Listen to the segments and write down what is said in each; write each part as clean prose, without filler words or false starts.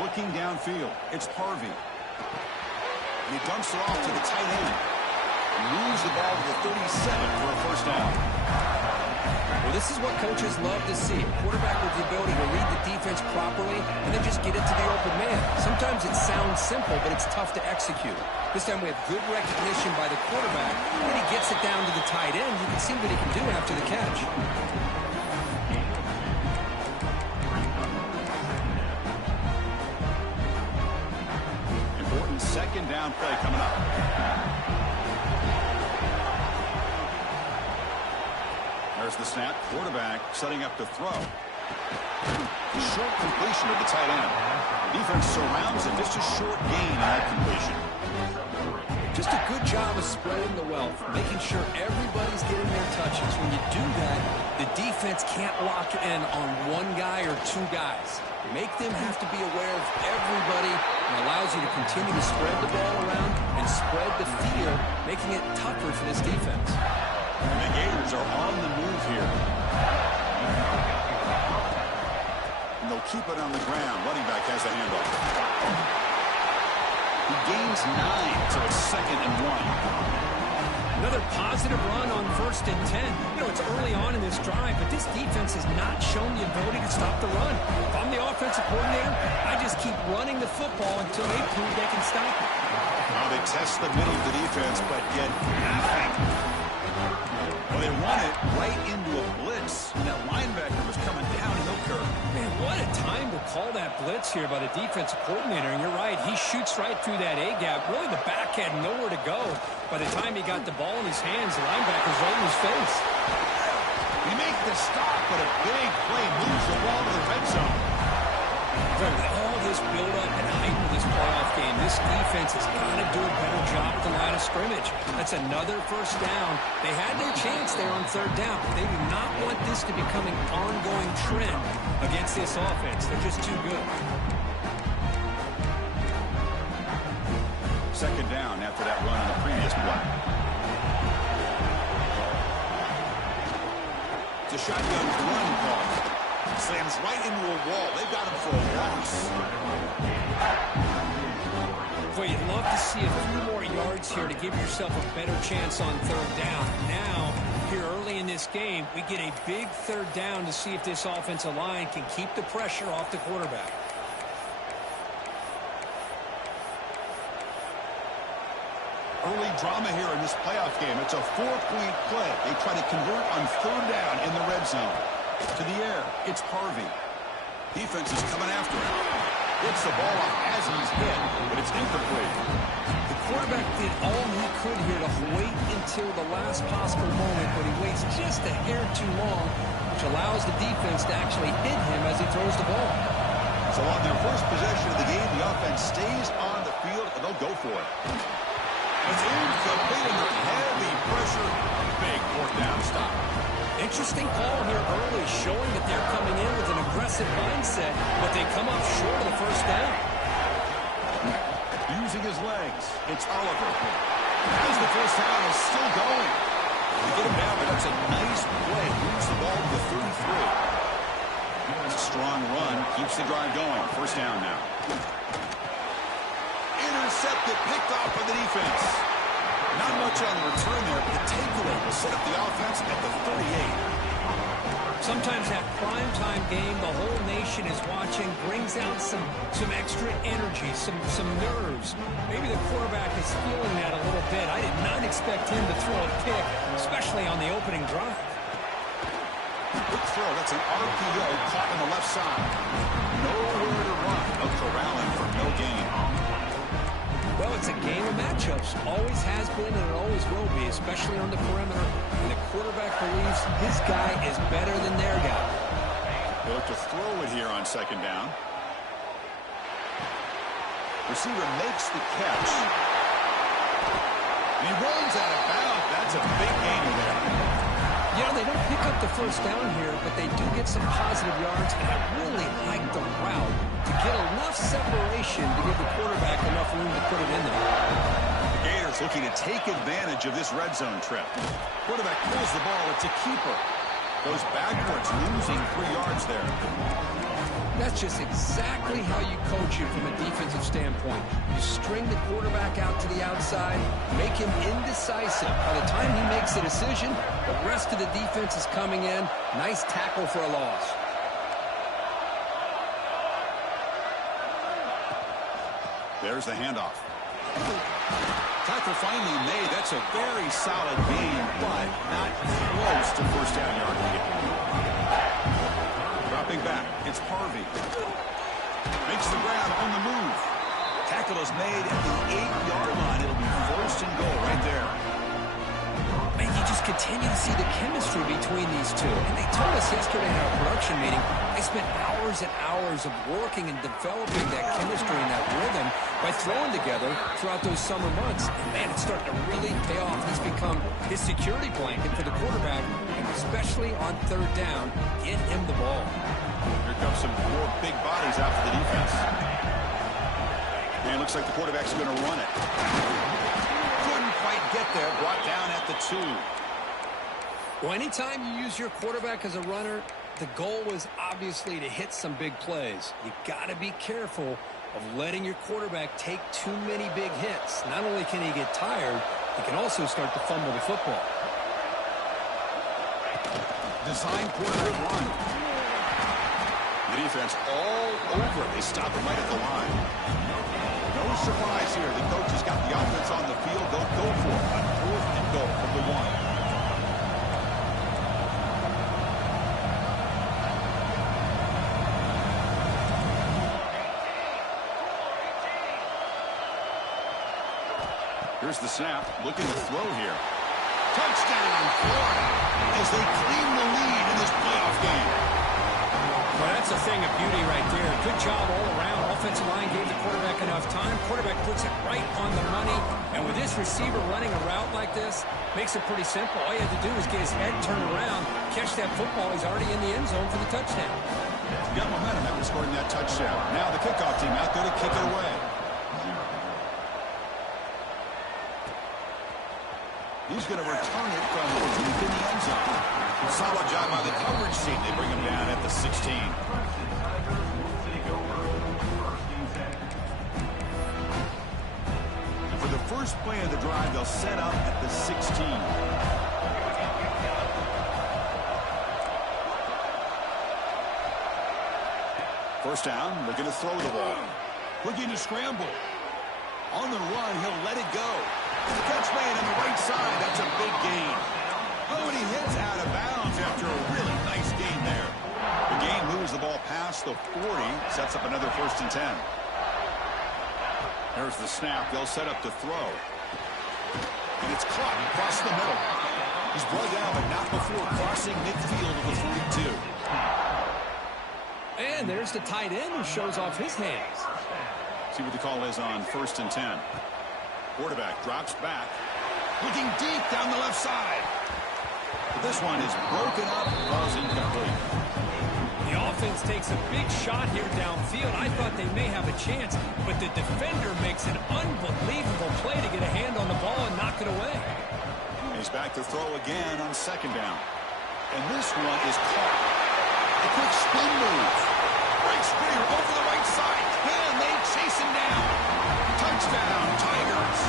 Looking downfield, it's Harvey. He dumps it off to the tight end. Moves the ball to the 37 for a first down. Well, this is what coaches love to see. A quarterback with the ability to read the defense properly and then just get it to the open man. Sometimes it sounds simple, but it's tough to execute. This time we have good recognition by the quarterback, and he gets it down to the tight end. You can see what he can do after the catch. Important second down play coming up. There's the snap. Quarterback setting up to throw. Short completion to the tight end. Defense surrounds it. Just a short gain on that completion. Just a good job of spreading the wealth, making sure everybody's getting their touches. When you do that, the defense can't lock in on one guy or two guys. Make them have to be aware of everybody, and allows you to continue to spread the ball around and spread the field, making it tougher for this defense. And the Gators are on the move here. And they'll keep it on the ground. Running back has a handoff. He gains 9, so it's 2nd and 1. Another positive run on 1st and 10. You know, it's early on in this drive, but this defense has not shown the ability to stop the run. If I'm the offensive coordinator, I just keep running the football until they prove they can stop it. Well, they test the middle of the defense, but get nothing. Well, they run it right into a blitz. That linebacker was coming down no curve. Man, what a time to call that blitz here by the defensive coordinator. And you're right, he shoots right through that A-gap. Really, the back had nowhere to go. By the time he got the ball in his hands, the linebacker's right in his face. He makes the stop, but a big play moves the ball to the red zone. With all this build-up and hype of this playoff game, this defense has got to do a better job at the line of scrimmage. That's another first down. They had their chance there on 3rd down, but they do not want this to become an ongoing trend against this offense. They're just too good. 2nd down after that run on the previous play. It's a shotgun run call. Slams right into a wall. They've got him for a loss. Boy, you'd love to see a few more yards here to give yourself a better chance on 3rd down. Now, here early in this game, we get a big 3rd down to see if this offensive line can keep the pressure off the quarterback. Early drama here in this playoff game. It's a 4-point play. They try to convert on 3rd down in the red zone. To the air, it's Harvey. Defense is coming after him. Gets the ball off as he's hit, but it's incomplete. The quarterback did all he could here to wait until the last possible moment, but he waits just a hair too long, which allows the defense to actually hit him as he throws the ball. So on their first possession of the game, the offense stays on the field, and they'll go for it. It's incomplete under heavy pressure. Big 4th down stop. Interesting call here early, showing that they're coming in with an aggressive mindset, but they come up short of the first down. Using his legs, it's Oliver. As the first down is still going. They get him down, but that's a nice play. Moves the ball to the 33. It's a strong run, keeps the drive going. First down now. Intercepted, picked off by the defense. Not much on the return there, but the takeaway will set up the offense at the 38. Sometimes that primetime game, the whole nation is watching, brings out some extra energy, some nerves. Maybe the quarterback is feeling that a little bit. I did not expect him to throw a pick, especially on the opening drive. Good throw. That's an RPO caught on the left side. Nowhere to run. Corralling for no gain. Well, it's a game of matchups. Always has been and it always will be, especially on the perimeter. And the quarterback believes his guy is better than their guy. They look to throw it here on 2nd down. Receiver makes the catch. And he runs out of bounds. That's a big gain there. You know, they don't pick up the first down here, but they do get some positive yards, and I really like the route to get enough separation to give the quarterback enough room to put it in there. The Gators looking to take advantage of this red zone trip. Quarterback pulls the ball. It's a keeper. Goes backwards, losing 3 yards there. That's just exactly how you coach it from a defensive standpoint. You string the quarterback out to the outside, make him indecisive. By the time he makes a decision, the rest of the defense is coming in. Nice tackle for a loss. There's the handoff. Tackle finally made. That's a very solid gain, but not close to first down yard to get. Dropping back, it's Harvey. Makes the grab on the move. Tackle is made at the 8-yard line. It'll be first and goal right there. Man, you just continue to see the chemistry between these two. And they told us yesterday in our production meeting, they spent hours and hours of working and developing that chemistry and that rhythm by throwing together throughout those summer months. And man, it's starting to really pay off. He's become his security blanket for the quarterback, and especially on third down, get him the ball. Here comes some more big bodies out for the defense. And it looks like the quarterback's going to run it. Couldn't quite get there. Brought down at the 2. Well, anytime you use your quarterback as a runner, the goal was obviously to hit some big plays. You got to be careful of letting your quarterback take too many big hits. Not only can he get tired, he can also start to fumble the football. Design quarterback run. The defense all over. They stop him right at the line. No surprise here. The coach has got the offense on the field. They'll go for it on 4th and goal from the 1. Here's the snap. Looking to throw here. Touchdown, Florida, as they claim the lead in this playoff game. Well, that's a thing of beauty right there. Good job all around. Offensive line gave the quarterback enough time. Quarterback puts it right on the money. And with this receiver running a route like this, makes it pretty simple. All you have to do is get his head turned around, catch that football. He's already in the end zone for the touchdown. Got momentum after scoring that touchdown. Now the kickoff team out there to kick it away. He's going to return it from deep in the end zone. Solid job by the coverage team. They bring him down at the 16. And for the first play of the drive, they'll set up at the 16. First down, looking to throw the ball. Looking to scramble. On the run, he'll let it go. The catch made on the right side. That's a big gain. Oh, and he hits out of bounds after a really nice gain there. The gain moves the ball past the 40. Sets up another 1st and 10. There's the snap. They'll set up to throw. And it's caught across the middle. He's brought down, but not before crossing midfield of the 42. And there's the tight end who shows off his hands. See what the call is on 1st and 10. Quarterback drops back. Looking deep down the left side. But this one is broken up. Ball's incomplete. The offense takes a big shot here downfield. I thought they may have a chance, but the defender makes an unbelievable play to get a hand on the ball and knock it away. He's back to throw again on 2nd down. And this one is caught. A quick spin move. Breaks free over the right side. Can they chase him down? Touchdown, Tigers,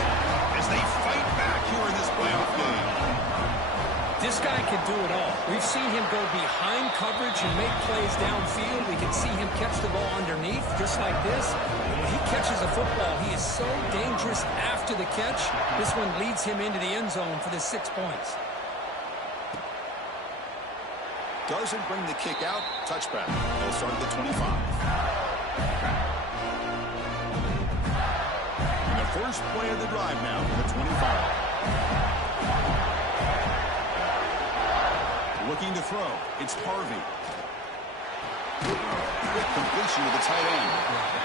as they fight back here in this playoff game. This guy can do it all. We've seen him go behind coverage and make plays downfield. We can see him catch the ball underneath, just like this. And when he catches a football, he is so dangerous after the catch. This one leads him into the end zone for the 6 points. Doesn't bring the kick out. Touchback. They'll start at the 25. And the first play of the drive now for the 25. Looking to throw. It's Harvey. Quick completion to the tight end.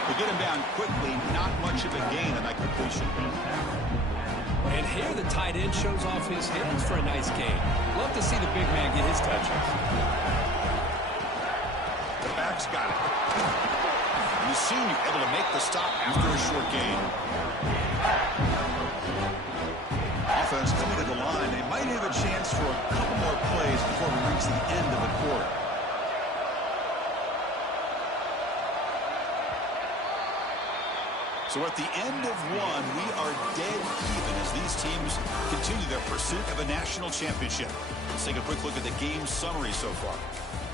To get him down quickly, not much of a gain on that completion. And here the tight end shows off his hands for a nice gain. Love to see the big man get his touches. The back's got it. You soon able to make the stop after a short gain. Offense coming to the line. They might have a chance for a couple more plays before we reach the end of the quarter. So at the end of one, we are dead even as these teams continue their pursuit of a national championship. Let's take a quick look at the game summary so far.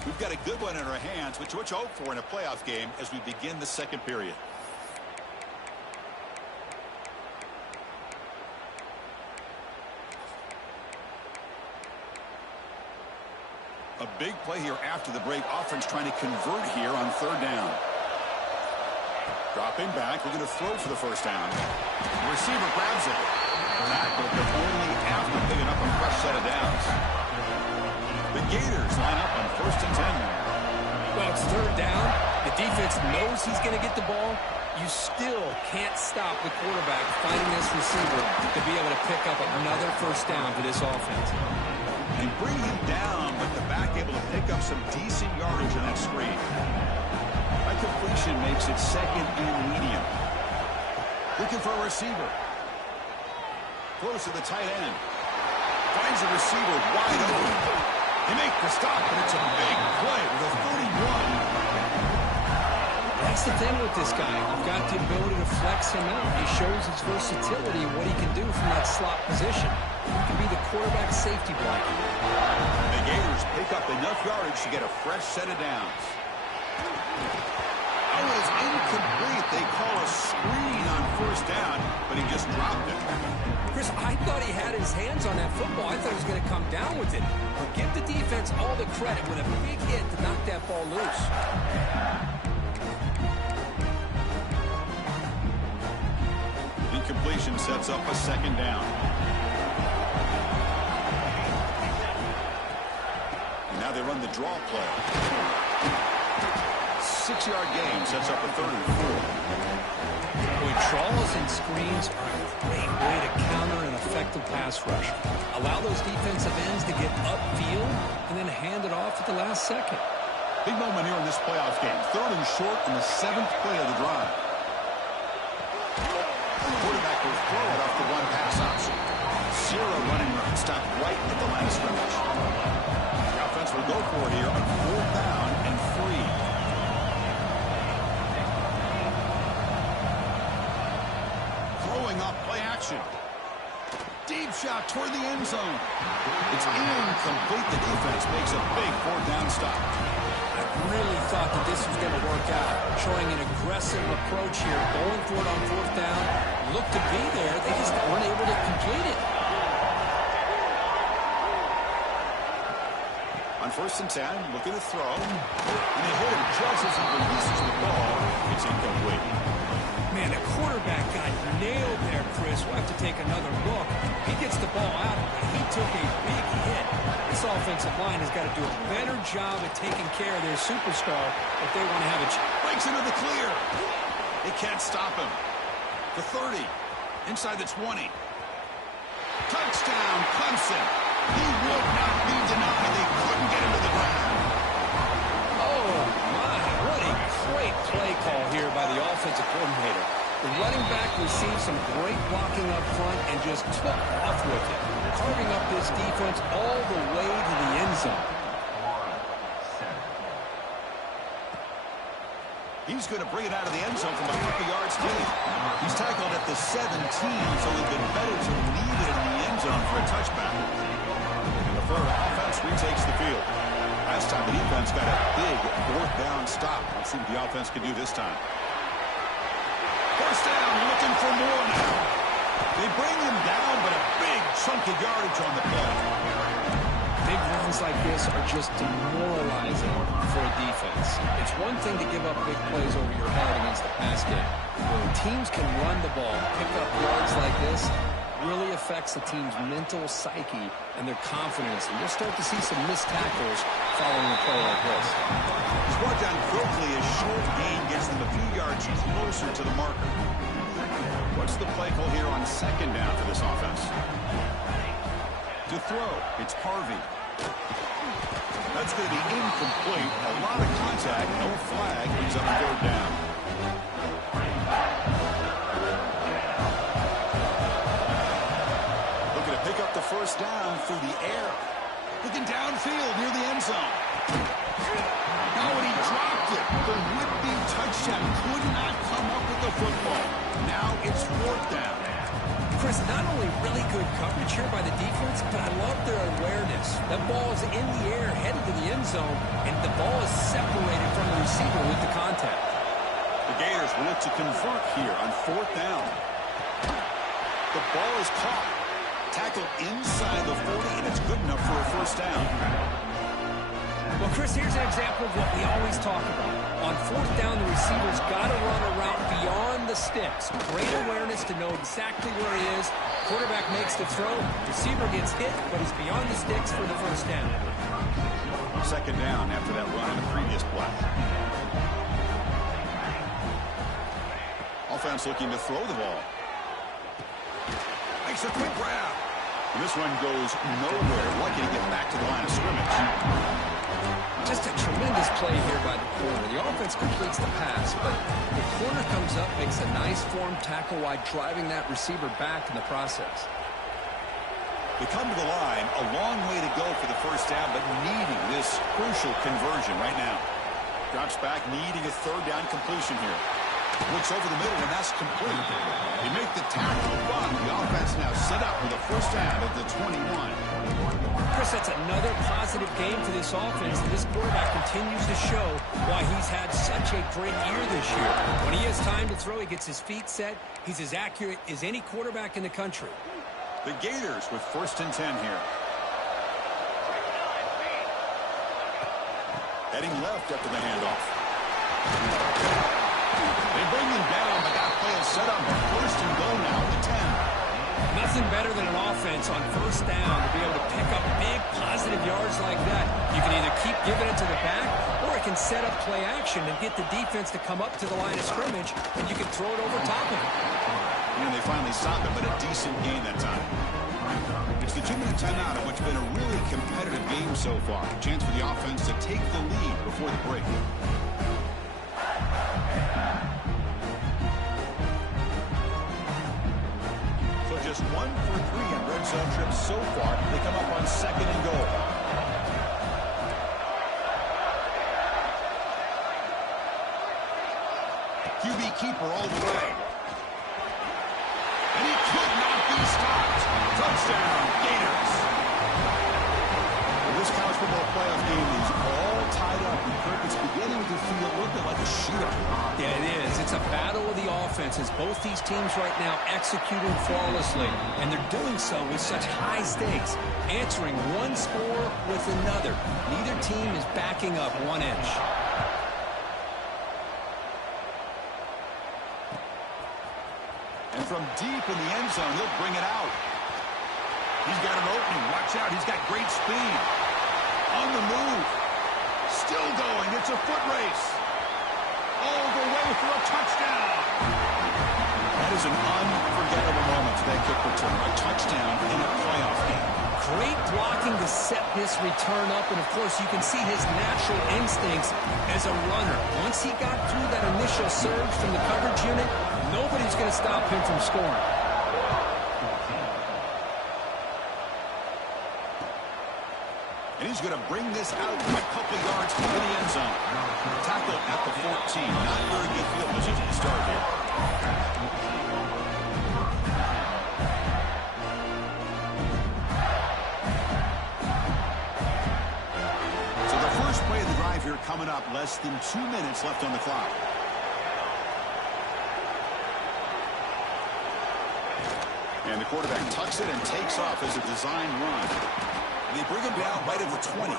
We've got a good one in our hands, which to hope for in a playoff game as we begin the second period. A big play here after the break. Offense trying to convert here on third down. Dropping back, looking to throw for the first down. The receiver grabs it. Tackle, but only after picking up a fresh set of downs. The Gators line up on 1st and 10. Well, it's third down. The defense knows he's going to get the ball. You still can't stop the quarterback finding this receiver to be able to pick up another first down for this offense. They bring him down, but the back able to pick up some decent yardage on that screen. That completion makes it second and medium. Looking for a receiver. Close to the tight end. Finds a receiver wide open. They make the stop, and it's a big play with a 31. That's the thing with this guy. You've got the ability to flex him out. He shows his versatility and what he can do from that slot position. He can be the quarterback safety blanket. The Gators pick up enough yardage to get a fresh set of downs. Oh, it is incomplete. They call a screen on first down, but he just dropped it. Chris, I thought he had his hands on that football. I thought he was going to come down with it. But give the defense all the credit with a big hit to knock that ball loose. Incompletion sets up a second down. And now they run the draw play. 6-yard gain sets up a 3rd and 4. Boy, draws and screens are a great way to counter an effective pass rush. Allow those defensive ends to get upfield and then hand it off at the last second. Big moment here in this playoff game. 3rd and short in the 7th play of the drive. The quarterback will throw it off the one pass option. 0 running run. Stopped right at the line of scrimmage. The offense will go for it here on 4th down and 3. Up play action. Deep shot toward the end zone. It's incomplete. The defense makes a big 4th down stop. I really thought that this was going to work out. Showing an aggressive approach here. Going for it on 4th down. Looked to be there. They just weren't able to complete it. On 1st and 10, looking to throw. And they hit him just as he releases the ball. It's incomplete. Man, the quarterback got nailed there, Chris. We'll have to take another look. He gets the ball out, but he took a big hit. This offensive line has got to do a better job at taking care of their superstar if they want to have a chance. Breaks into the clear. They can't stop him. The 30. Inside the 20. Touchdown, Clemson. He would not be denied. They couldn't get him to the ground. Oh, my. What a great play call here by the offensive coordinator. The running back received some great blocking up front and just took off with it, carving up this defense all the way to the end zone. He's going to bring it out of the end zone from a couple yards deep. He's tackled at the 17, so it'd been better to leave it in the end zone for a touchback. And the Florida offense retakes the field. Last time the defense got a big 4th down stop. Let's see what the offense can do this time. First down, looking for more now. They bring him down, but a big chunk of yardage on the play. Big runs like this are just demoralizing for a defense. It's one thing to give up big plays over your head against the pass game. When teams can run the ball, pick up yards like this, really affects the team's mental psyche and their confidence. And you'll start to see some missed tackles following a play like this. He's brought down quickly. A short gain gets them a few yards closer to the marker. What's the play call here on 2nd down for this offense? To throw, it's Harvey. That's going to be incomplete. A lot of contact, no flag. He's on 3rd down. Looking to pick up the first down through the air. Looking downfield near the end zone. Now when he dropped it, the would-be touchdown could not come up with the the football. Now it's 4th down. Chris, not only really good coverage here by the defense, but I love their awareness. That ball is in the air, headed to the end zone, and the ball is separated from the receiver with the contact. The Gators will look to convert here on 4th down. The ball is caught. Tackled inside the 40, and it's good enough for a 1st down. Well, Chris, here's an example of what we always talk about. On 4th down, the receiver's got to run a route beyond the sticks. Great awareness to know exactly where he is. Quarterback makes the throw. Receiver gets hit, but he's beyond the sticks for the 1st down. 2nd down after that run on the previous play. Offense looking to throw the ball. Makes a quick grab. And this one goes nowhere. Lucky to get back to the line of scrimmage. Just a tremendous play here by the corner. The offense completes the pass, but the corner comes up, makes a nice form tackle while driving that receiver back in the process. They come to the line, a long way to go for the 1st down, but needing this crucial conversion right now. Drops back, needing a 3rd down completion here. Looks over the middle, and that's complete. They make the tackle, but the offense now set up with a 1st down at the 21. Chris, that's another positive game for this offense, and this quarterback continues to show why he's had such a great year this year. When he has time to throw, he gets his feet set. He's as accurate as any quarterback in the country. The Gators with 1st and 10 here. Heading left after the handoff. They bring him down, but that play is set up for 1st and goal now at the 10. Nothing better than an offense on 1st down to be able to pick up big positive yards like that. You can either keep giving it to the back, or it can set up play action and get the defense to come up to the line of scrimmage, and you can throw it over top of it. And they finally stop it, but a decent gain that time. It's the 2-minute timeout of what's been a really competitive game so far. Chance for the offense to take the lead before the break. Just 1 for 3 in red zone trips so far. They come up on 2nd and goal. QB keeper all the way. And he could not be stopped. Touchdown, Gators. Well, this college football playoff game is all tied up. And Kirk, it's beginning to feel a little bit like a shootout. Yeah, it is. It's a battle of the offenses. Both these teams right now executing flawlessly, and they're doing so with such high stakes, answering one score with another. Neither team is backing up 1 inch. And from deep in the end zone, he'll bring it out. He's got an opening. Watch out. He's got great speed. On the move. Still going. It's a foot race. All the way for a touchdown. That is an unforgettable moment for that kick return. A touchdown in a playoff game. Great blocking to set this return up, and of course you can see his natural instincts as a runner. Once he got through that initial surge from the coverage unit, nobody's going to stop him from scoring. And he's going to bring this out a couple yards into the end zone. Tackle at the 14. Not very good field position to start here. So the first play of the drive here coming up. Less than 2 minutes left on the clock. And the quarterback tucks it and takes off as a design run. They bring him down right at the 20.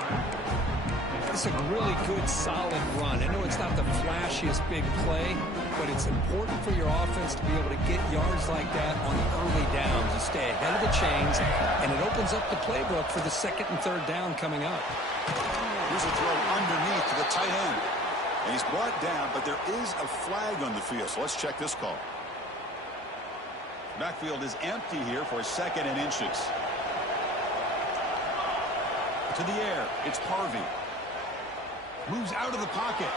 It's a really good, solid run. I know it's not the flashiest big play, but it's important for your offense to be able to get yards like that on early downs. You stay ahead of the chains, and it opens up the playbook for the 2nd and 3rd down coming up. Here's a throw underneath to the tight end. And he's brought down, but there is a flag on the field, so let's check this call. Backfield is empty here for 2nd and inches. To the air, it's Parvey. Moves out of the pocket.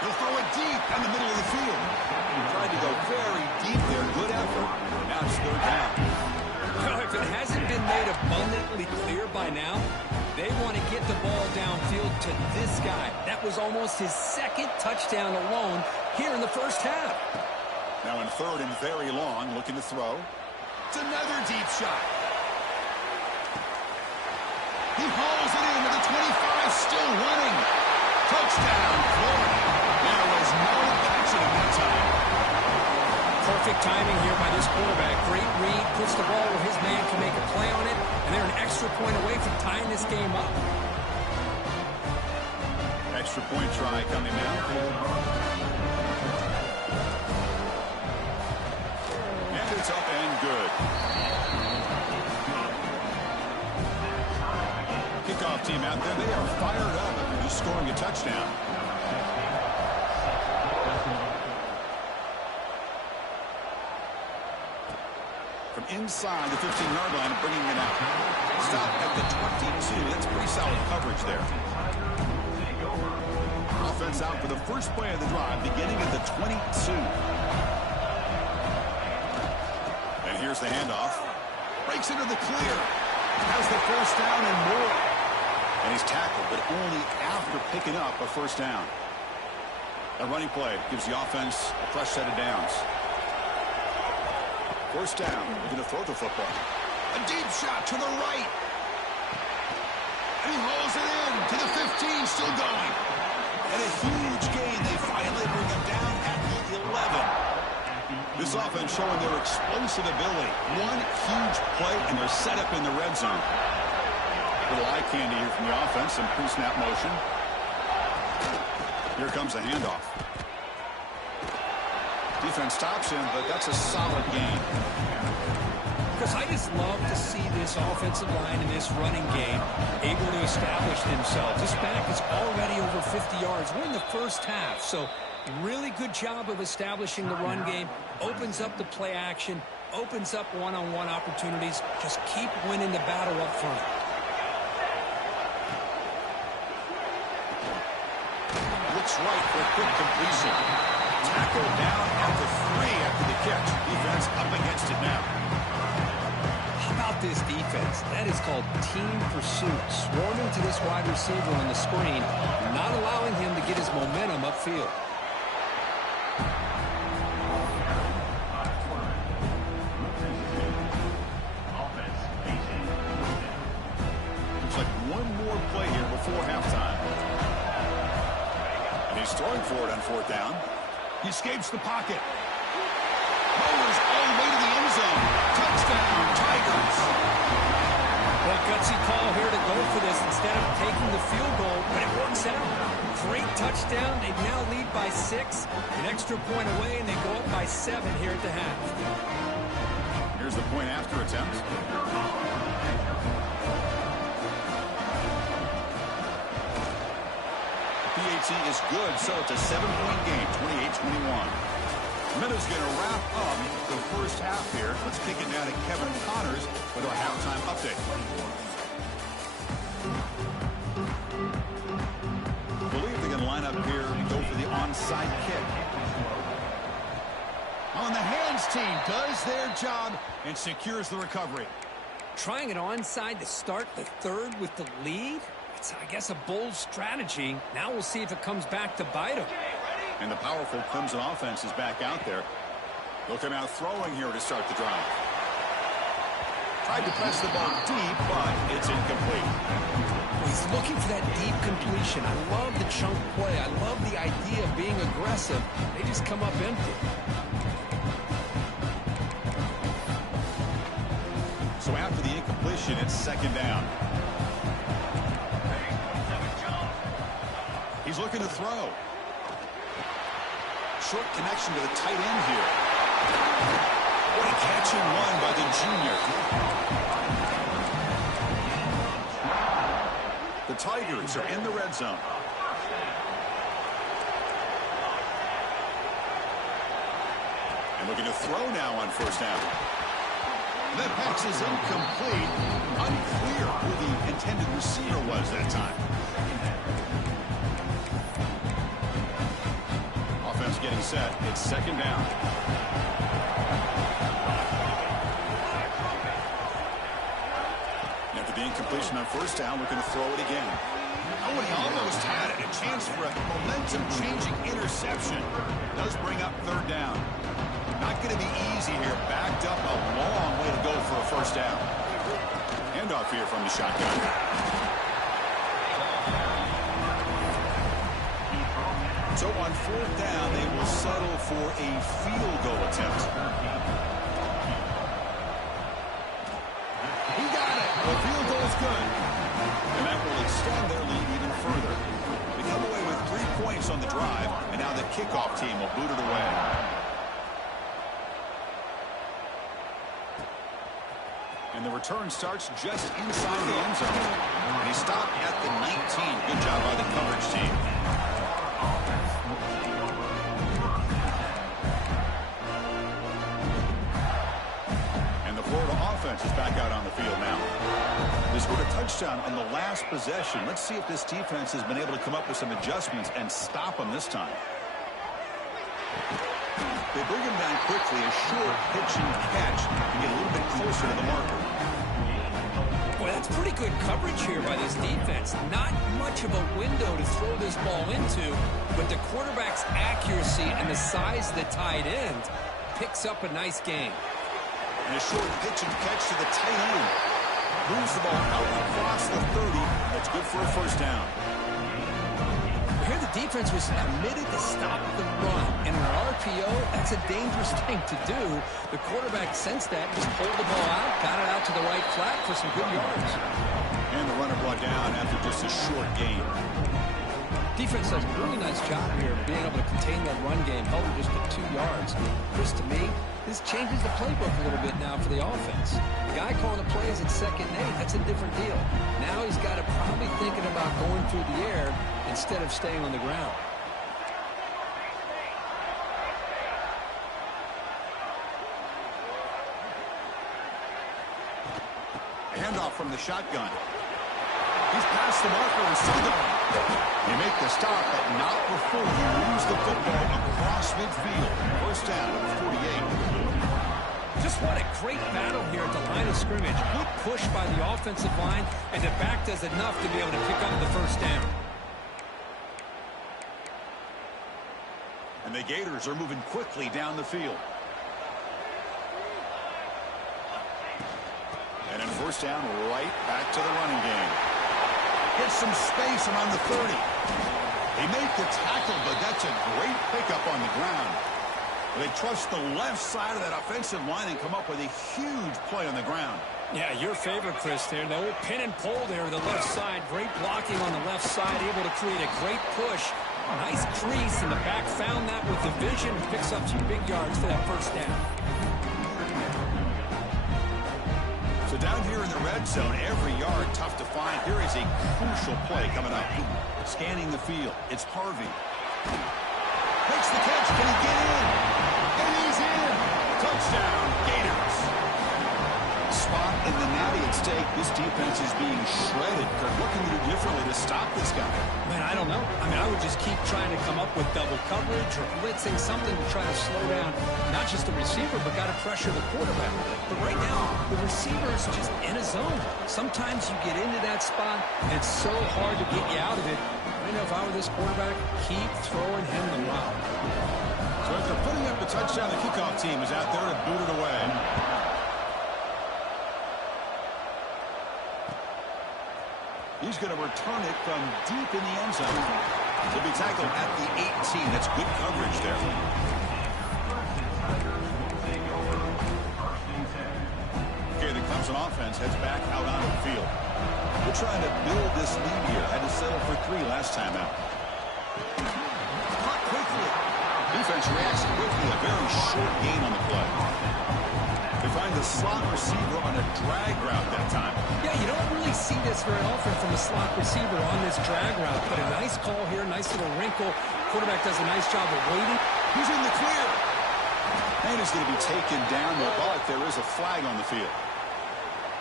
He'll throw it deep down the middle of the field. He tried to go very deep there. Good effort. Now it's 3rd down. Well, if it hasn't been made abundantly clear by now, they want to get the ball downfield to this guy. That was almost his 2nd touchdown alone here in the 1st half. Now in third and very long, looking to throw. It's another deep shot. He hauls it in to the 25, still running. Touchdown, Florida. There was no catching him that time. Perfect timing here by this quarterback. Great read, puts the ball where his man can make a play on it, and they're an extra point away from tying this game up. Extra point try coming now. And it's up and good. Kickoff team out there, they are fired up after just scoring a touchdown. From inside the 15-yard line, bringing it out. Stop at the 22. That's pretty solid coverage there. Offense out for the first play of the drive, beginning at the 22. And here's the handoff. Breaks into the clear. Has the first down and more. And he's tackled, but only after picking up a first down. A running play gives the offense a fresh set of downs. First down, we're going to throw the football. A deep shot to the right. And he hauls it in to the 15, still going. And a huge gain. They finally bring him down at the 11. This offense showing their explosive ability. One huge play, and they're set up in the red zone. A little eye candy here from the offense, some pre-snap motion. Here comes a handoff. Defense stops him, but that's a solid gain. Because I just love to see this offensive line in this running game able to establish themselves. This back is already over 50 yards. We're in the first half, so really good job of establishing the run game. Opens up the play action, opens up one-on-one opportunities. Just keep winning the battle up front. Looks right for a quick completion. Tackled down at the 3 after the catch. Defense up against it now. How about this defense? That is called team pursuit. Swarming to this wide receiver on the screen, not allowing him to get his momentum upfield. Looks like one more play here before halftime. And he's throwing for it on fourth down. He escapes the pocket. Mowers all the way to the end zone. Touchdown, Tigers. Well, gutsy call here to go for this instead of taking the field goal, but it works out. Great touchdown. They now lead by 6. An extra point away, and they go up by 7 here at the half. Here's the point after attempt. PAT is good, so it's a 7-point game, 28-21. Meadows going to wrap up the first half here. Let's kick it now to Kevin Connors with our halftime update. I believe they're going to line up here and go for the onside kick. On the hands team does their job and secures the recovery. Trying it onside to start the third with the lead? It's, I guess, a bold strategy. Now we'll see if it comes back to bite them. And the powerful Clemson offense is back out there. They'll come out throwing here to start the drive. Tried to press the ball deep, but it's incomplete. He's looking for that deep completion. I love the chunk play. I love the idea of being aggressive. They just come up empty. So after the incompletion, it's second down. He's looking to throw. Short connection to the tight end here. What a catch and run by the junior. The Tigers are in the red zone. And looking to throw now on first down. That pass is incomplete. Unclear who the intended receiver was that time. Offense getting set. It's second down. After the incompletion on first down, we're going to throw it again. Oh, and he almost had it. A chance for a momentum-changing interception. Does bring up third down. Not going to be easy here. Backed up a long way to go for a first down. Handoff here from the shotgun. So on fourth down, they will settle for a field goal attempt. He got it. The field goal is good. And that will extend their lead even further. They come away with 3 points on the drive, and now the kickoff team will boot it away. And the return starts just inside the end zone. And he stopped at the 19. Good job by the coverage team. Offense is back out on the field now. They scored a touchdown on the last possession. Let's see if this defense has been able to come up with some adjustments and stop them this time. They bring him down quickly. A short pitch and catch to get a little bit closer to the marker. Boy, that's pretty good coverage here by this defense. Not much of a window to throw this ball into, but the quarterback's accuracy and the size of the tight end picks up a nice game. And a short pitch and catch to the tight end. Moves the ball out across the 30. That's good for a first down. Here the defense was committed to stop the run. And in an RPO, that's a dangerous thing to do. The quarterback sensed that, just pulled the ball out, got it out to the right flat for some good yards. And the runner brought down after just a short gain. Defense does a really nice job here of being able to contain that run game, held it just to 2 yards. Chris, to me, this changes the playbook a little bit now for the offense. The guy calling the plays at 2nd and 8, that's a different deal. Now he's got to probably thinking about going through the air instead of staying on the ground. Handoff from the shotgun. He's past the marker and still going. They make the stop, but not before he moves the football across midfield. First down at the 48. Just what a great battle here at the line of scrimmage. Good push by the offensive line, and the back does enough to be able to pick up the first down. And the Gators are moving quickly down the field. And in first down, right back to the running game. Gets some space around the 30. They make the tackle, but that's a great pickup on the ground. They trust the left side of that offensive line and come up with a huge play on the ground. Yeah, your favorite, Chris, there. The old pin and pull there to the left side. Great blocking on the left side, able to create a great push. Nice crease, and the back found that with the vision and picks up some big yards for that first down. So down here in the red zone, every yard tough to find. Here is a crucial play coming up. Scanning the field, it's Harvey. Makes the catch, can he get in? And he's in! Touchdown, Gators. Spot in the natty at stake. This defense is being shredded. They're looking to do differently to stop this guy. Man, I don't know. I mean, I would just keep trying to come up with double coverage or blitzing, something to try to slow down not just the receiver, but got to pressure the quarterback. But right now, the receiver is just in a zone. Sometimes you get into that spot, and it's so hard to get you out of it. I know if I were this quarterback, keep throwing him the rock. So after putting up the touchdown, the kickoff team is out there to boot it away. He's going to return it from deep in the end zone. He'll be tackled at the 18. That's good coverage there. Okay, the Clemson offense heads back out onto the field. They're trying to build this lead here. Had to settle for 3 last time out. Caught quickly. Defense reacts quickly. A very short gain on the play. They find the slot receiver on a drag route that time. Yeah, you don't really see this very often from a slot receiver on this drag route, but a nice call here, nice little wrinkle. Quarterback does a nice job of waiting. He's in the clear. And he's going to be taken down, but there is a flag on the field.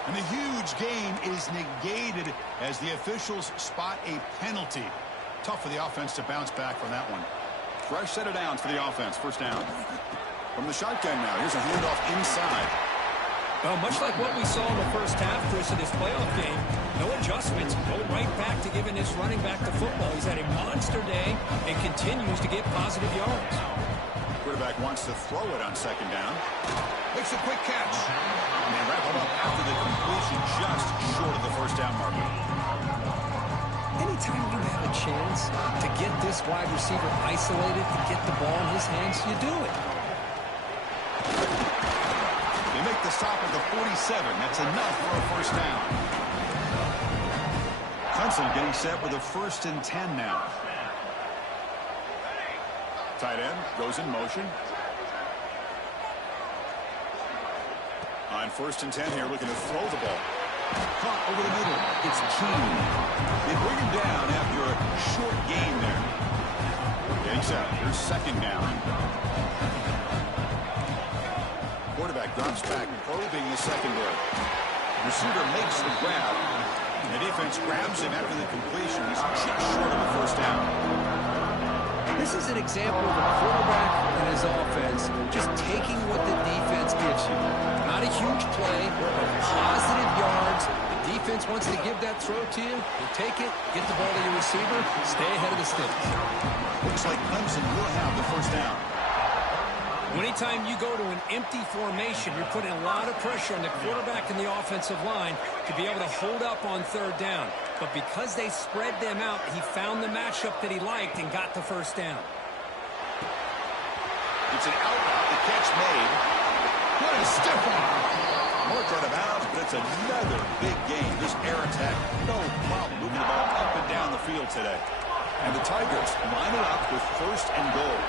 And the huge gain is negated as the officials spot a penalty. Tough for the offense to bounce back from that one. Fresh set of downs for the offense. First down. From the shotgun now. Here's a handoff inside. Well, much like what we saw in the first half, Chris, of this playoff game, no adjustments. Go right back to giving this running back the football. He's had a monster day and continues to get positive yards. Quarterback wants to throw it on second down. Makes a quick catch. And they wrap it up after the completion just short of the first down marker. Anytime you have a chance to get this wide receiver isolated and get the ball in his hands, you do it. They make the stop at the 47. That's enough for a first down. Clemson getting set with a 1st and 10 now. Tight end goes in motion. On 1st and 10 here, looking to throw the ball. Caught over the middle. It's Keene. They bring him down after a short gain there. Getting set. Here's second down. Quarterback drops back, probing the secondary. Receiver makes the grab. And the defense grabs him after the completion. He's just short of a first down. This is an example of a quarterback and his offense just taking what the defense gives you. Not a huge play, but positive yards. The defense wants to give that throw to you. You take it, get the ball to your receiver, stay ahead of the sticks. Looks like Clemson will have the first down. Anytime you go to an empty formation, you're putting a lot of pressure on the quarterback and the offensive line to be able to hold up on third down. But because they spread them out, he found the matchup that he liked and got the first down. It's an out route. The catch made. What a stiff arm. Marked out of bounds, but it's another big game. This air attack, no problem moving the ball up and down the field today. And the Tigers line it up with 1st and goal.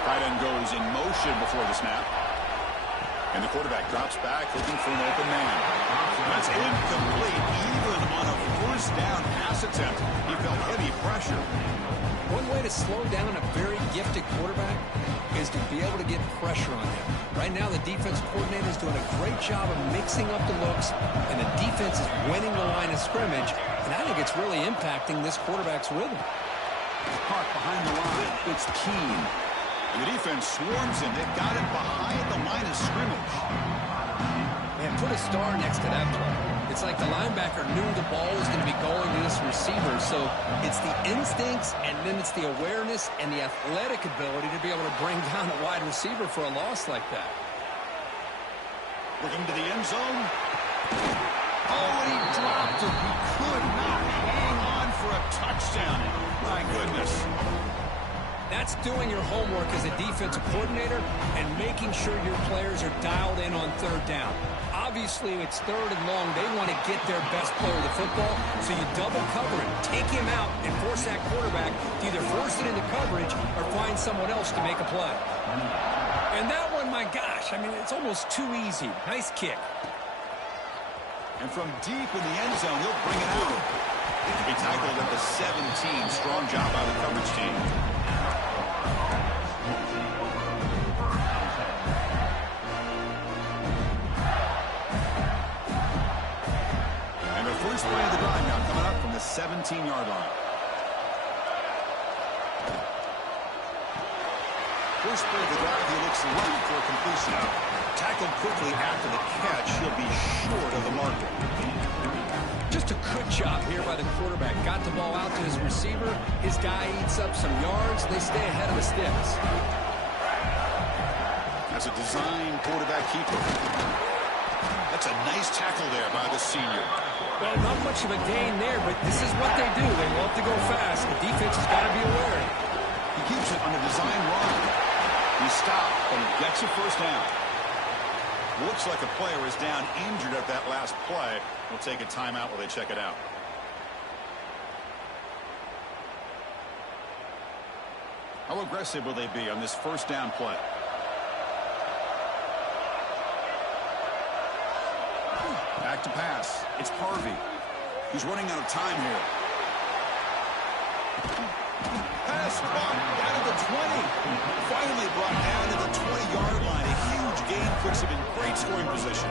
Tight end goes in motion before the snap. And the quarterback drops back, looking for an open man. That's incomplete, even on a first down pass attempt. He felt heavy pressure. One way to slow down a very gifted quarterback is to be able to get pressure on him. Right now, the defense coordinator is doing a great job of mixing up the looks, and the defense is winning the line of scrimmage, and I think it's really impacting this quarterback's rhythm. Caught behind the line. It's Keene. And the defense swarms him. They've got him behind the line of scrimmage. Man, put a star next to that play. It's like the linebacker knew the ball was going to be going to this receiver. So it's the instincts, and then it's the awareness and the athletic ability to be able to bring down a wide receiver for a loss like that. Looking to the end zone. Oh, and he dropped it. He could not hang on for a touchdown. My goodness. That's doing your homework as a defensive coordinator and making sure your players are dialed in on third down. Obviously, it's 3rd and long. They want to get their best player of the football, so you double cover him, take him out, and force that quarterback to either force it into coverage or find someone else to make a play. And that one, my gosh, I mean, it's almost too easy. Nice kick. And from deep in the end zone, he'll bring it out. He tackled at the 17. Strong job by the coverage team. And the first play of the drive now coming up from the 17-yard line. First play of the drive, he looks right for a completion. Tackled quickly after the catch. He'll be short of the marker. Just a good job here by the quarterback. Got the ball out to his receiver. His guy eats up some yards. They stay ahead of the sticks. That's a design quarterback keeper. That's a nice tackle there by the senior. Well, not much of a gain there, but this is what they do. They love to go fast. The defense has got to be aware. He keeps it on a design run. He stopped, but he gets a first down. Looks like a player is down injured at that last play. We'll take a timeout while they check it out. How aggressive will they be on this first down play? Back to pass. It's Harvey. He's running out of time here. Pass caught down at the 20. Finally brought down to the 20-yard line. A huge gain puts him in great scoring position.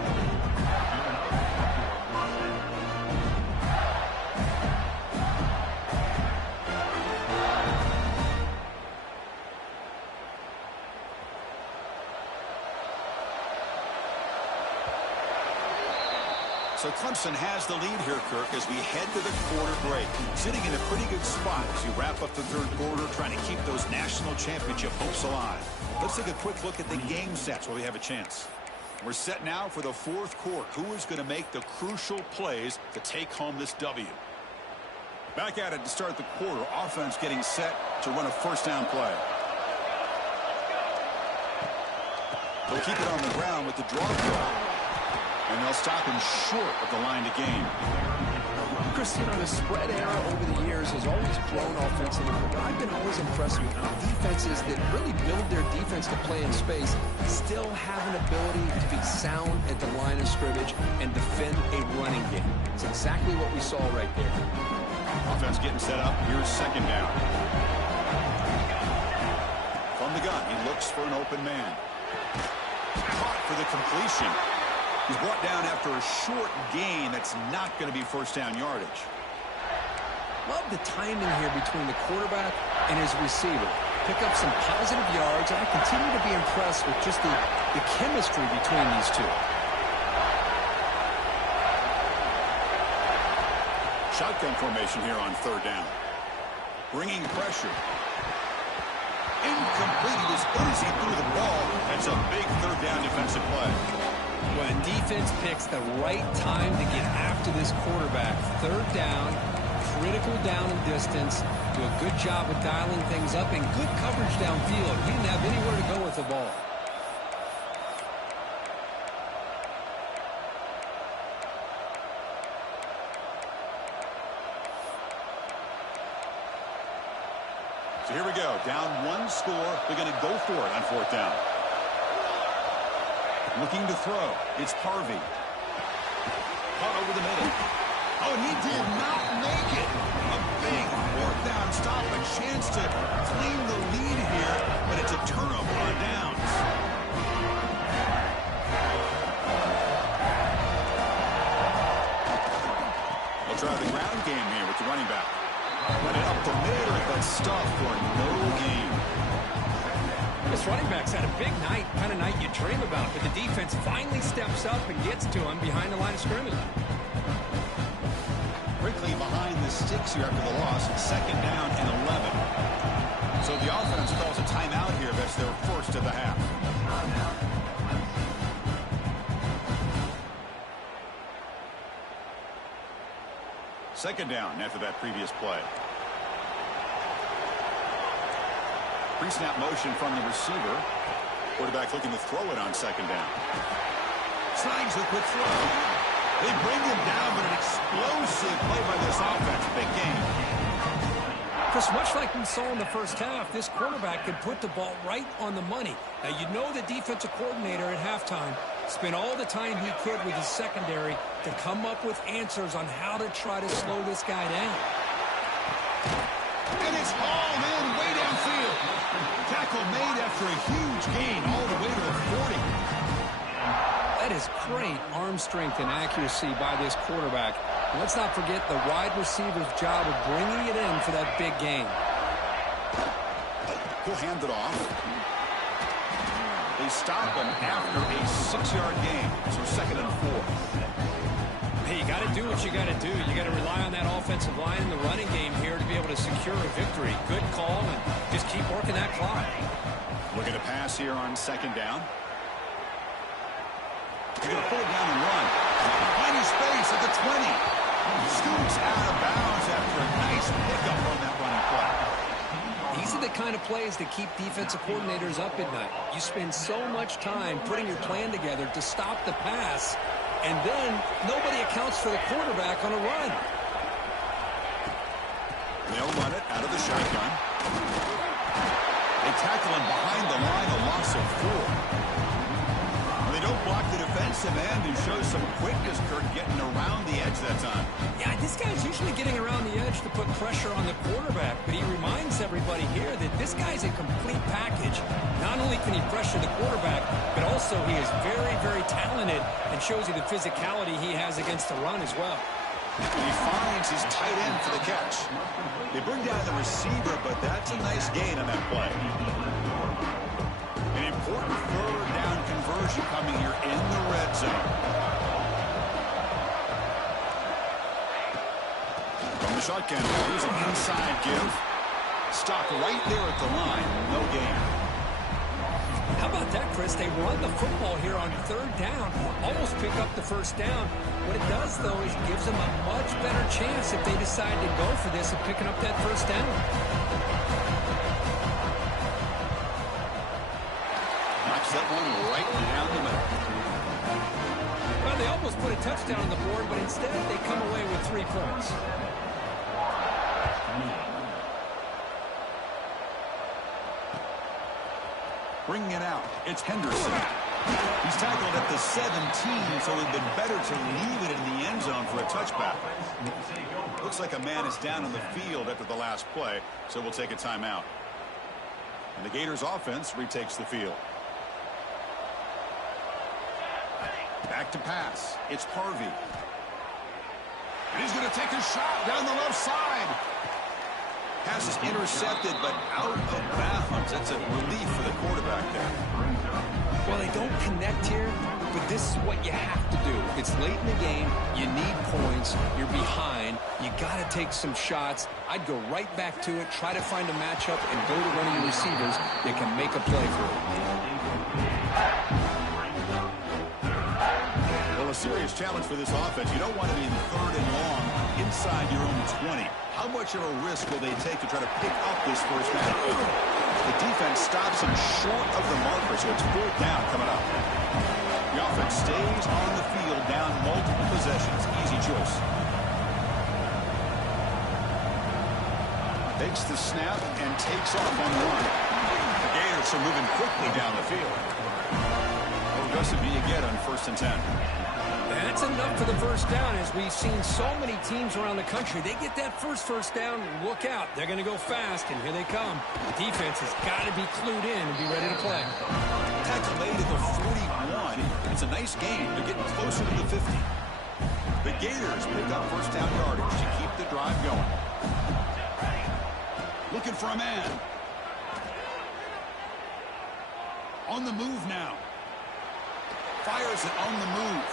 So Clemson has the lead here, Kirk, as we head to the quarter break. Sitting in a pretty good spot as you wrap up the third quarter, trying to keep those national championship hopes alive. Let's take a quick look at the game sets while we have a chance. We're set now for the fourth quarter. Who is going to make the crucial plays to take home this W? Back at it to start the quarter. Offense getting set to run a first down play. They'll keep it on the ground with the draw play. And they'll stop him short of the line to gain. Chris, you know, the spread era over the years has always grown offensively, but I've been always impressed with how defenses that really build their defense to play in space still have an ability to be sound at the line of scrimmage and defend a running game. It's exactly what we saw right there. Offense getting set up. Here's second down. From the gun, he looks for an open man. Caught for the completion. He's brought down after a short gain that's not going to be first down yardage. Love the timing here between the quarterback and his receiver. Pick up some positive yards, and I continue to be impressed with just the chemistry between these two. Shotgun formation here on third down. Bringing pressure. Incomplete. As good as he threw the ball, that's a big third down defensive play. When a defense picks the right time to get after this quarterback, third down, critical down and distance, do a good job of dialing things up, and good coverage downfield. He didn't have anywhere to go with the ball. So here we go. Down one score. They're going to go for it on fourth down. Looking to throw. It's Harvey. Caught over the middle. Oh, and he did not make it. A big fourth down stop. A chance to claim the lead here, but it's a turnover on downs. They'll try the ground game here with the running back. Let it up the middle, but stuffed for no gain. This running back's had a big night, kind of night you dream about, but the defense finally steps up and gets to him behind the line of scrimmage. Quickly behind the sticks here after the loss. Second down and 11. So the offense calls a timeout here. That's their first of the half. Second down after that previous play. Pre-snap motion from the receiver. Quarterback looking to throw it on second down. Slides the quick throw. They bring him down, but an explosive play by this offense. Big game. Chris, much like we saw in the first half, this quarterback can put the ball right on the money. Now, you know the defensive coordinator at halftime spent all the time he could with his secondary to come up with answers on how to try to slow this guy down. And it's hauled in way downfield. Tackle made after a huge gain all the way to the 40. That is great arm strength and accuracy by this quarterback. And let's not forget the wide receiver's job of bringing it in for that big gain. He'll hand it off. They stop him after a 6-yard gain. So second and 4. Hey, you got to do what you got to do. You got to rely on that offensive line in the running game here to be able to secure a victory. Good call, and just keep working that clock. Looking to pass here on second down. He's going to pull it down and run. Finding space at the 20. Scoots out of bounds after a nice pickup on that running play. These are the kind of plays that keep defensive coordinators up at night. You spend so much time putting your plan together to stop the pass, and then nobody accounts for the quarterback on a run. They'll run it out of the shotgun. They tackle him behind the line, a loss of 4. They don't block the defensive end, who shows some quickness, Kirk, getting around the edge that time. Yeah, this guy's usually getting around the edge to put pressure on the quarterback, but he reminds everybody here that this guy's a complete package. Not only can he pressure the quarterback, but also he is very, very talented and shows you the physicality he has against the run as well. He finds his tight end for the catch. They bring down the receiver, but that's a nice gain on that play. An important third down conversion coming here in the red zone. shotgun. Here's an inside give. Stopped right there at the line. No gain. How about that, Chris? They run the football here on third down, almost pick up the first down. What it does, though, is it gives them a much better chance if they decide to go for this of picking up that first down. Knocks that one right down the middle. Well, they almost put a touchdown on the board, but instead they come away with 3 points. Bringing it out, it's Henderson. He's tackled at the 17, so it would have been better to leave it in the end zone for a touchback. Looks like a man is down on the field after the last play, so we'll take a timeout. And the Gators offense retakes the field. Back to pass. It's Harvey. And he's going to take a shot down the left side. Pass is intercepted, but out of bounds. That's a relief for the quarterback there. Well, they don't connect here, but this is what you have to do. It's late in the game. You need points. You're behind. You got to take some shots. I'd go right back to it, try to find a matchup, and go to one of your receivers that can make a play for it. Well, a serious challenge for this offense. You don't want to be in third and long inside your own 20. How much of a risk will they take to try to pick up this first down? The defense stops him short of the marker, so it's 4th down coming up. The offense stays on the field down multiple possessions. Easy choice. Takes the snap and takes off on the run. The Gators are moving quickly down the field. How aggressive do you get on 1st and 10? That's enough for the first down, as we've seen so many teams around the country. They get that first down, and look out. They're going to go fast, and here they come. The defense has got to be clued in and be ready to play. Tackle made at the 41. It's a nice game. They're getting closer to the 50. The Gators pick up first down yardage to keep the drive going. Looking for a man. On the move now. Fires it on the move.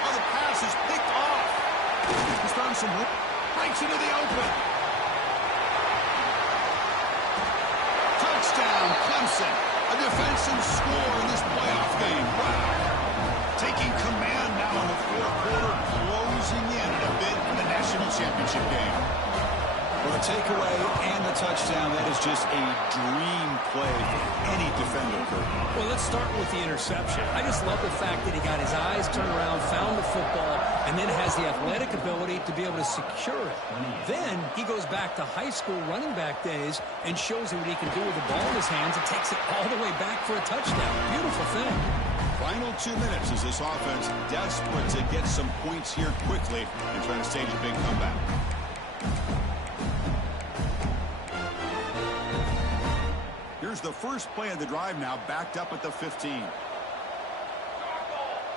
Oh, the pass is picked off. He's found some room. Breaks into the open. Touchdown, Clemson. A defensive score in this playoff game. Wow. Taking command now in the 4th quarter, closing in a bid for the national championship game. Well, the takeaway and the touchdown, that is just a dream play for any defender. Well, let's start with the interception. I just love the fact that he got his eyes turned around, found the football, and then has the athletic ability to be able to secure it. Then he goes back to high school running back days and shows you what he can do with the ball in his hands and takes it all the way back for a touchdown. Beautiful thing. Final 2 minutes as this offense desperate to get some points here quickly and try to stage a big comeback. Here's the first play of the drive now, backed up at the 15.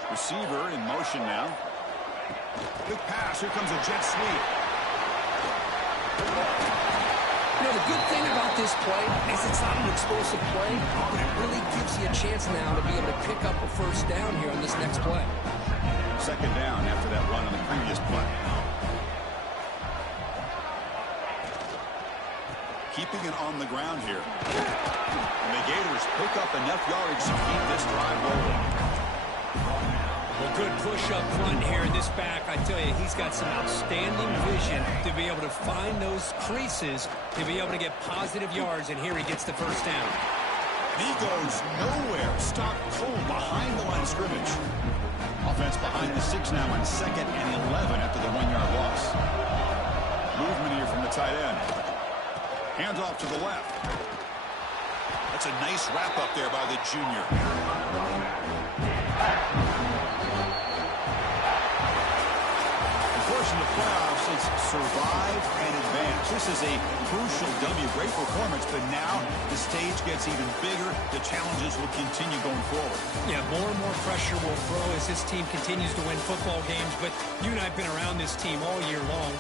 Receiver in motion now. Big pass. Here comes a jet sweep. You know, the good thing about this play is it's not an explosive play, but it really gives you a chance now to be able to pick up a first down here on this next play. 2nd down after that run on the previous play. Keeping it on the ground here. And the Gators pick up enough yardage to keep this drive rolling. Well, good push up front here in this back. I tell you, he's got some outstanding vision to be able to find those creases, to be able to get positive yards, and here he gets the first down. He goes nowhere. Stopped cold behind the line of scrimmage. Offense behind the 6 now on 2nd and 11 after the 1-yard loss. Movement here from the tight end. Hands off to the left. That's a nice wrap up there by the junior. Of course, in the playoffs, it's survive and advance. This is a crucial W. Great performance, but now the stage gets even bigger. The challenges will continue going forward. Yeah, more and more pressure will grow as this team continues to win football games, but you and I have been around this team all year long.